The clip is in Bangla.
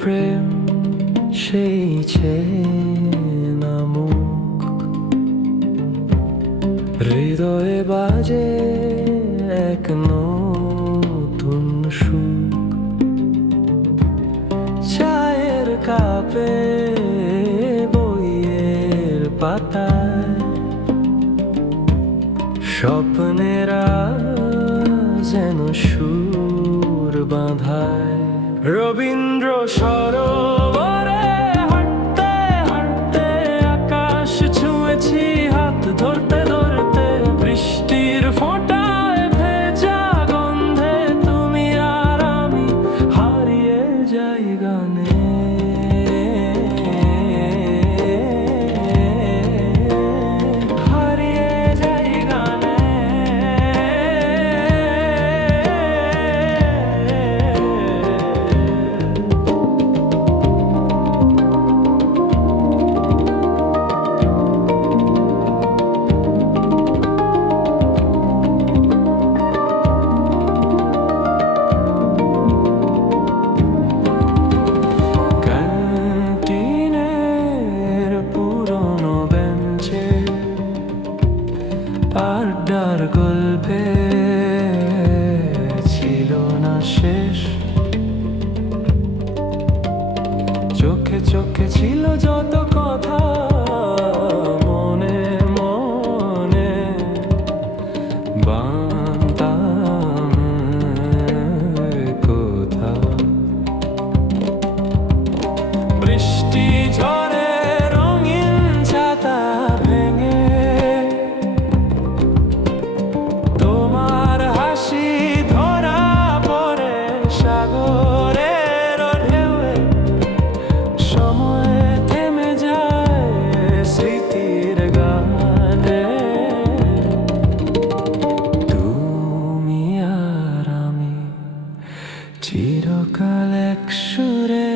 প্রেম সেই চেনা মুখ। হৃদয়ে বাজে এক নতুন সুখ। চায়ের কাপে বইয়ের পাতায় স্বপ্নেরা যেন সুর বাঁধায়। রবীন্দ্র সরোবরে চোখে ছিল চিরকাল এক সুরে